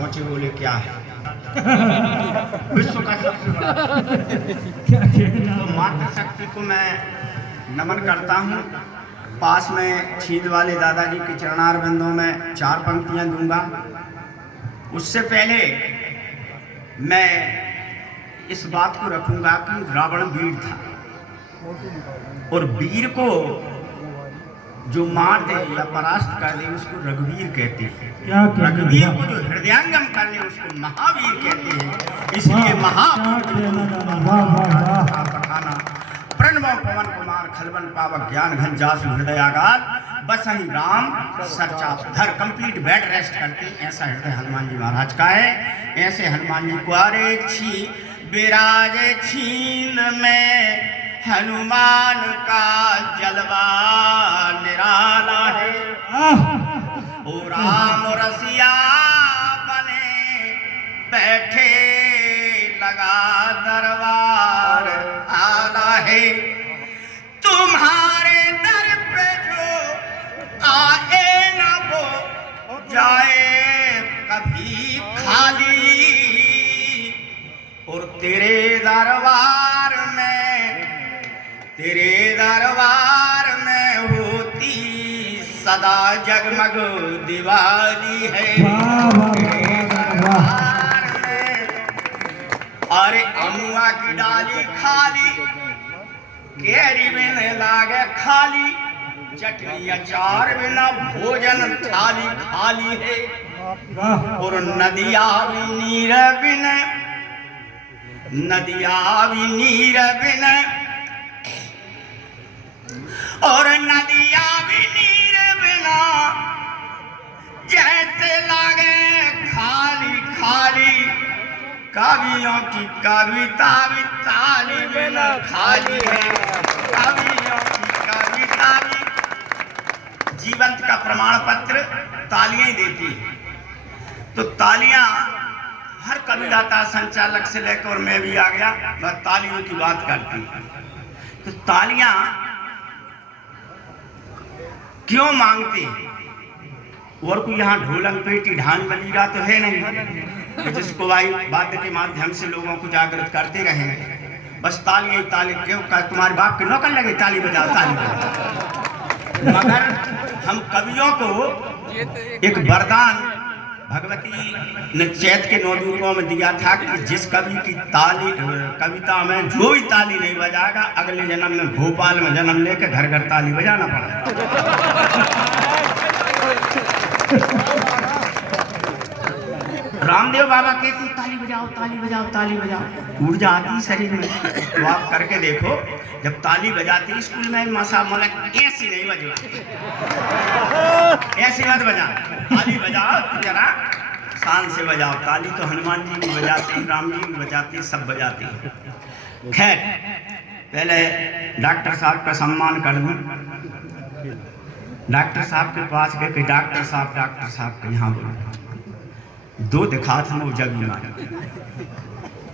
पहुंचे, बोले क्या है? विश्व का सबसे बड़ा तो मातृशक्ति को मैं नमन करता हूँ। पास में छींद वाले दादाजी के चरणार बिंदों में 4 पंक्तियां दूंगा। उससे पहले मैं इस बात को रखूंगा कि रावण वीर था और वीर को जो मार दे या परास्त कर दे उसको रघुवीर कहते हैं। रघुवीर को जो हृदयंगम कर ले उसको महावीर कहते हैं। इसलिए महावीर प्रणव पवन कुमार खलवन पावक ज्ञान घन जासु हृदयागार बसहि राम सरचा धर। कंप्लीट बेड रेस्ट करते हैं। ऐसा हृदय हनुमान जी महाराज का है। ऐसे हनुमान जी कुआरे छी विराज छीन में हनुमान का जलवा निराला है। ओ राम रसिया बने बैठे लगा दरबार आला है। तुम्हारे दर पे जो आए न वो जाए कभी खाली और तेरे दरबार में होती सदा जगमग दिवाली है। अरे अमुआ की डाली खाली केरी बिन लागे खाली चटनी अचार बिना भोजन थाली खाली है। और नदिया भी नीर बिन और नदिया भी नीर बिना जैसे लागे खाली खाली। कवियों की कविता भी ताली बिना खाली है। कवियों की कविता भी जीवंत का प्रमाण पत्र तालियां ही देती है। तो तालियां हर कविदाता संचालक से लेकर मैं भी आ गया, मैं तालियों की बात करती। तो तालियां क्यों मांगते हैं? और कोई यहाँ ढोलक पेटी ढाल बजीरा तो है नहीं जिसको वाद्य के माध्यम से लोगों को जागृत करते रहे। बस ताली ताली क्यों? तुम्हारे बाप के नौकर लगे ताली बजाओ ताली बजाओ। मगर हम कवियों को एक वरदान भगवती ने चैत के 9 दूर्गों में दिया था कि जिस कवि की ताली कविता में जो भी ताली नहीं बजाएगा अगले जन्म में भोपाल में जन्म लेके घर घर ताली बजाना पड़ा। रामदेव बाबा कहते ताली बजाओ ताली बजाओ ताली बजाओ, ऊर्जा आती शरीर में। तो आप करके देखो, जब ताली बजाती स्कूल में मसा मलक ऐसी नहीं बजवा, ऐसी मत बजा। ताली बजाओ जरा शान से बजाओ। ताली तो हनुमान जी भी बजाते हैं, राम जी भी बजाते हैं, सब बजाते हैं। खैर पहले डॉक्टर साहब का सम्मान कर दूं। डॉक्टर साहब के पास गए कि डॉक्टर साहब के यहाँ बोलो 2 दिखा था वो जग बीमारी।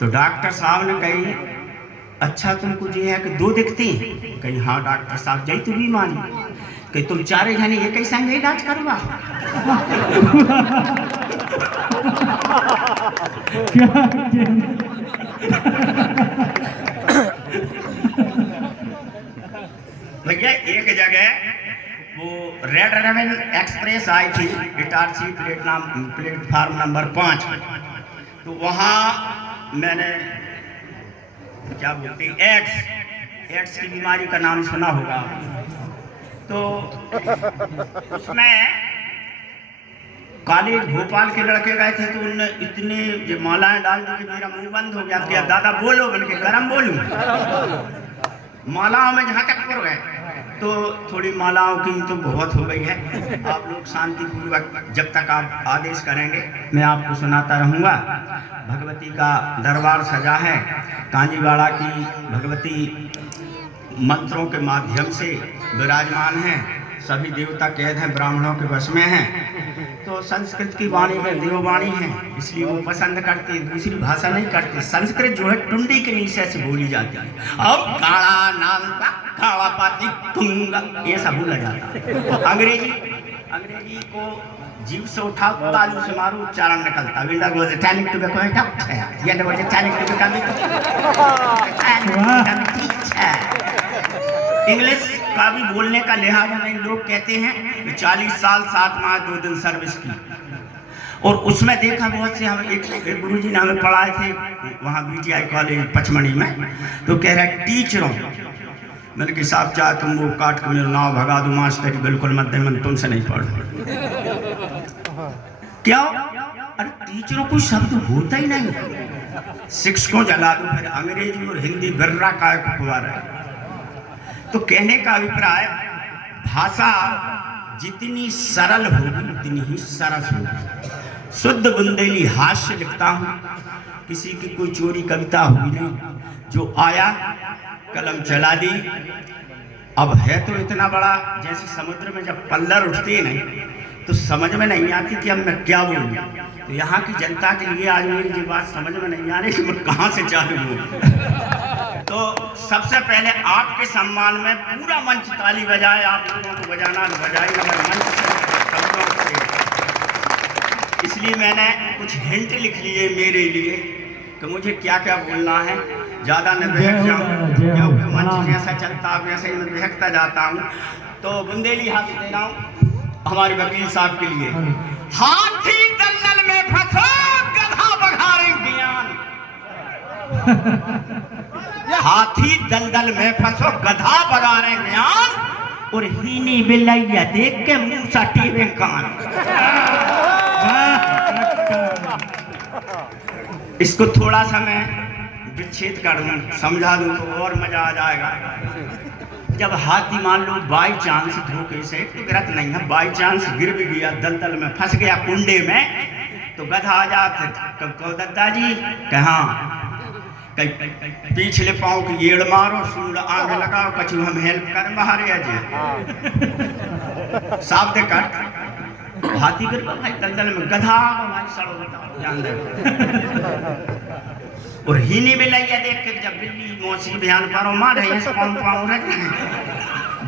तो डॉक्टर साहब ने कही अच्छा तुमको ये है कि 2 दिखती हैं? कही हाँ डॉक्टर साहब जई तू बीमारी कि तुम 4 जने एक ही संग इलाज करवा। भैया एक जगह वो रेड रेवन एक्सप्रेस आई थी इटारसी प्लेटफार्म नंबर 5। तो वहाँ मैंने क्या बोलते एड्स की बीमारी का नाम सुना होगा। तो उसमें कॉलेज भोपाल के लड़के गए थे तो उनने इतने जो मालाएं डाल दी कि मेरा मुंह बंद हो गया। तो दादा बोलो बल्कि गरम बोलूं। मालाओं में जहाँ तक पड़ गए तो थोड़ी मालाओं की तो बहुत हो गई है। आप लोग शांतिपूर्वक जब तक आप आदेश करेंगे मैं आपको सुनाता रहूँगा। भगवती का दरबार सजा है। कांजीवाड़ा की भगवती मंत्रों के माध्यम से विराजमान हैं। सभी देवता कैद हैं, ब्राह्मणों के वश में हैं। तो संस्कृत की वाणी में देववाणी है, इसलिए वो पसंद करते, दूसरी भाषा नहीं करते। संस्कृत जो है टुंडी के नीचे से बोली जाती है। अब काला नाम का काला पाती टुंगा ऐसा बोला जाता है। अंग्रेजी को जीव से उठा तालू से मारो उच्चारण निकलता विंडा गोज टैनिंग टू बेको है ये ने बोले टैनिंग टू बेका इंग्लिश का भी बोलने का लिहाजा नहीं। लोग कहते हैं कि 40 साल 7 माह 2 दिन सर्विस की, और उसमें देखा बहुत से हम एक गुरुजी ने हमें पढ़ाए थे वहाँ BTI कॉलेज पचमढ़ी में, तो कह रहा है टीचरों, मैंने कि साहब चाहे तुम वो काट के मेरा नाव भगा दो मास्टर बिल्कुल मत दे, मैंने तुमसे नहीं पढ़। क्यों? अरे टीचरों को शब्द होता ही नहीं, शिक्षकों जला दो, फिर अंग्रेजी और हिंदी बिर्रा काय को खुआ रहा है। तो कहने का अभिप्राय भाषा जितनी सरल होगी उतनी ही सरस होगी। शुद्ध बुंदेली हास्य लिखता हूँ, किसी की कोई चोरी कविता हुई नहीं, जो आया कलम चला दी। अब है तो इतना बड़ा, जैसे समुद्र में जब पल्लर उठते नहीं तो समझ में नहीं आती कि अब मैं क्या बोलूँ। तो यहाँ की जनता के लिए आज मेरी ये बात समझ में नहीं आ रही कि मैं कहाँ से चालू हूँ। तो सबसे पहले आपके सम्मान में पूरा मंच ताली बजाए, आप लोगों को बजाना बजाए मंच से। इसलिए मैंने कुछ हिंट लिख लिए मेरे लिए कि मुझे क्या क्या बोलना है, ज़्यादा न बहक जाऊँ, क्योंकि मंच जैसा चलता है वैसे ही मैं बहकता जाता हूँ। तो बुंदेली हाथ दे रहा हूँ हमारे वकील साहब के लिए। हाथी दलदल में फंसो गधा बघारे ज्ञान, हाथी दलदल में फंसो गधा बघारे ज्ञान, और हीनी बिलैया देख के मुंह सटीवे कान। इसको थोड़ा सा मैं विच्छेद कर दूँ, समझा दूँ तो और मजा आ जाएगा। जब हाथी मान लो बाई चांस धोखे से, तो गिरत नहीं है, बाई चांस गिर भी गया, दलदल में फंस गया कुंडे में, तो गधा आ जाते कहो दादाजी कहाँ, पिछले पाँव की येड़ मारो, सूंड आग लगाओ, कछु हम हेल्प कर बाहर अजय साफ दे काट। हाथी गिर भाई दलदल में, गधा भाई सड़ो जान दे। और हीनी बिलैया देख के जब बिल्ली मौसी बयान पारो मार है पाँव रख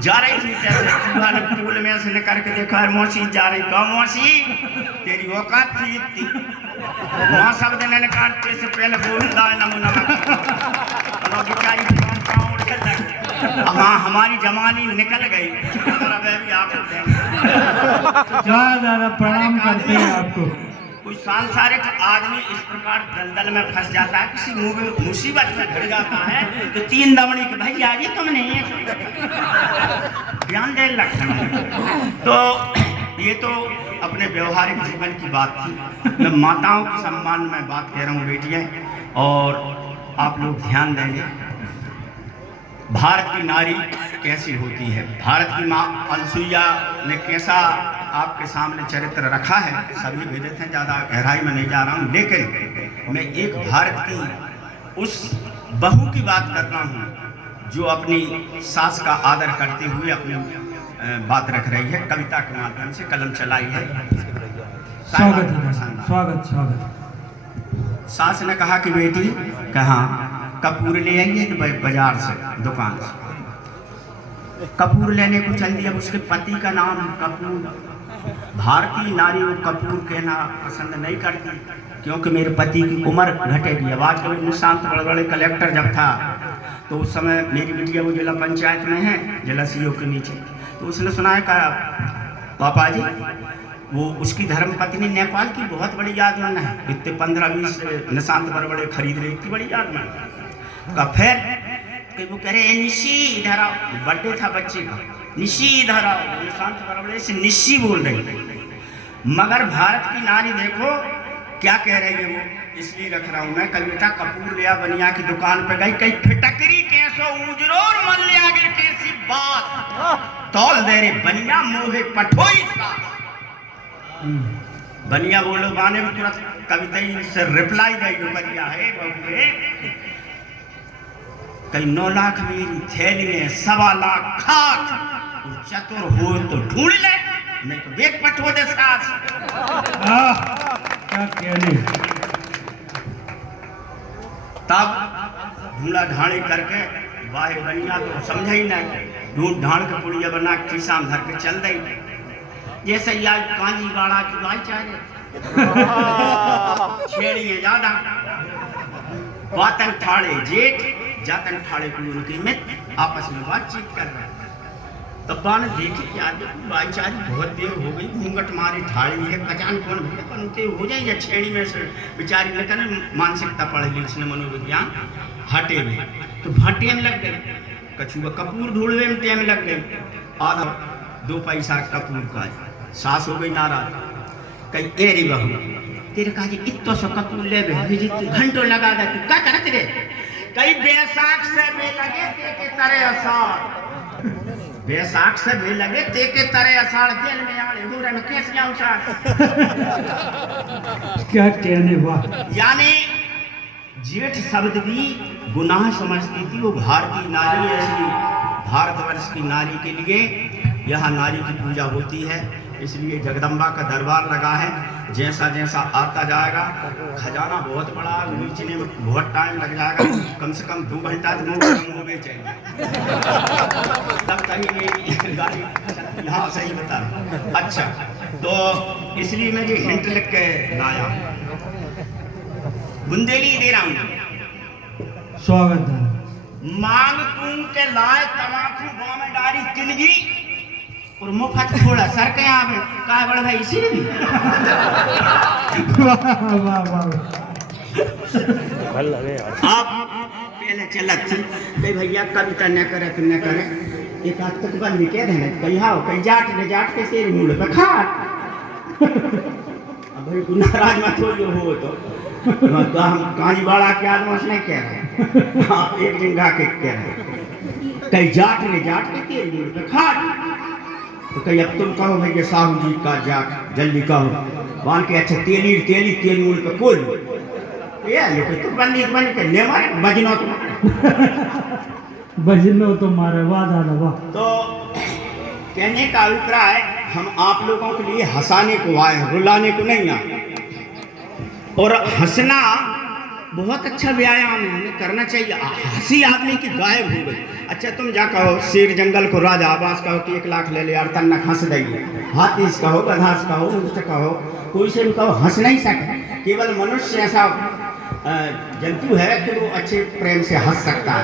जा रही थी, जैसे चूहा ने पुल में से निकल के देखा मौसी जा रही, कहो मौसी तेरी औकात थी इतनी, माँ सब दिन ने काटते से पहले गोविंदा नमूना हाँ हमारी जमानी निकल गई। प्रणाम करते हैं आपको। कोई सांसारिक आदमी इस प्रकार दलदल में फंस जाता है, किसी मुसीबत में घिर जाता है, तो 3 दमड़ी के भाई आज तुम नहीं है ध्यान दे लगता है। तो ये तो अपने व्यवहारिक जीवन की बात थी। मैं माताओं के सम्मान में बात कह रहा हूँ बेटियाँ, और आप लोग ध्यान देंगे भारत की नारी कैसी होती है। भारत की माँ अनसुईया ने कैसा आपके सामने चरित्र रखा है, सभी विदित हैं, ज़्यादा गहराई में नहीं जा रहा हूँ, लेकिन मैं एक भारत की उस बहू की बात कर रहा हूँ जो अपनी सास का आदर करते हुए अपनी बात रख रही है, कविता के माध्यम से कलम चलाई है। स्वागत स्वागत स्वागत। सास ने कहा कि बेटी कहाँ कपूर ले आइए बाजार से, दुकान से। कपूर लेने को चल दिया, उसके पति का नाम कपूर। भारतीय नारी को कपूर कहना पसंद नहीं करती, क्योंकि मेरे पति की उम्र घटेगी। आवाज कभी निशांत बड़े बड़े कलेक्टर जब था तो उस समय मेरी बिटिया वो जिला पंचायत में है, जिला CO के नीचे, तो उसने सुनाया कहा पापा जी वो उसकी धर्म पत्नी नेपाल की बहुत बड़ी यादवान है, इतने 15-20 निशांत बड़े बड़े खरीद रही, इतनी बड़ी यादवान का। फिर वो कह रहे निशी इधर आओ, बर्थडे था बच्चे का, निशी इधर आओ, निशांत बड़े बड़े से निशी बोल रही। मगर भारत की नारी देखो क्या कह रही है वो, इसलिए रख रहा हूँ मैं। कल बेटा कपूर लिया बनिया की दुकान पे गई, कई फिटकरी कैसो उजरोर मन ले आगे कैसी बात तौल दे रे बनिया मोहे पठोई साथ। बनिया बोलो बाने में तुरंत कविता से रिप्लाई गई जो बनिया है बहुए कई 9 लाख मेरी थैली में 1.25 लाख खाक, चतुर हो तो ढूंढ ले, नहीं तो देख पठो दे सास। क्या कहने। तब ढूंढा ढाणी करके वाहे बनिया तो समझ ही नहीं, ढूंढ ढाण के पुड़िया बना शीशा में धर के चल दी। जैसे यार कांजी बाड़ा की गाय चाहे छेड़ी है ज्यादा बातन ठाड़े जेठ जातन ठाड़े को उनके मित्र आपस में बातचीत कर रहे हैं। तब बान देखे कि आज भाईचारी बहुत देर हो गई, घूंघट मारी ठाड़ी है, कचान कौन भैया बनते हो जाए या छेड़ी में से बेचारी में कहना मानसिकता पढ़ ली इसने मनोविज्ञान हटे में तो भाटे में लग गए, कछुआ कपूर ढूंढने में टाइम लग गई, आधा 2 पैसा कपूर का सास हो गई नाराज, कई एरी बहू तेरे का जी इतो सो कपूर ले घंटों लगा दे तू क्या करत रे, कई बैसाख से भी लगे के तरह असार, बैसाख से भी लगे तेके तरह असार जेल में आले हुरे में कैसे जाऊं साथ क्या कहने वाह। यानी जेठ शब्द भी गुनाह समझती थी वो भारतीय नारी ऐसी भारतवर्ष की नारी के लिए यहाँ नारी की पूजा होती है, इसलिए जगदम्बा का दरबार लगा है। जैसा जैसा आता जाएगा खजाना बहुत बड़ा नीचने में बहुत टाइम लग जाएगा, कम से कम 2 घंटा तो मुँह चाहिए तब कहीं गाड़ी यहाँ सही बता। अच्छा तो इसलिए मैं ये हिंट लिख के लाया, बुंदेली दे रहा हूँ। स्वागत है। मांग तूं के लाए तमाकू गाँव में डारी तिनगी और मुफ्त थोड़ा सर के यहाँ पे कहा बड़ा भाई इसी ने भी वाह वाह वाह। आप पहले चलत थी कई भैया कविता न करे तो न करे एक आध तक बंद के देने कहीं हाँ कहीं जाट ने जाट के शेर मूल पे खा अब भाई नाराज मत हो जो हो तो हम कहानी बाड़ा के आदमी से नहीं कह रहे, आप एक दिन गा के कह रहे कहीं जाट ने जाट के शेर मूल पे खा तो कहीं अब तुम कहो भैया साहू जी का जाट जल्दी कहो मान के अच्छा तेल मूल पे खोल ये लेकिन तुम बन के ले मारे बजनो तो मारे वाह दादा वाह। तो कहने का अभिप्राय हम आप लोगों के लिए हंसाने को आए, रुलाने को नहीं आए। और हंसना बहुत अच्छा व्यायाम है, हमें करना चाहिए। हंसी आदमी की गायब हो गई। अच्छा तुम जा कहो शेर जंगल को राजा आवास कहो कि 1 लाख ले ले यार तन्ना हंस देंगे, हाथी कहो गधास कहो उस कहो कोई से भी कहो हंस नहीं सके। केवल मनुष्य ऐसा जंतु है कि वो अच्छे प्रेम से हंस सकता है।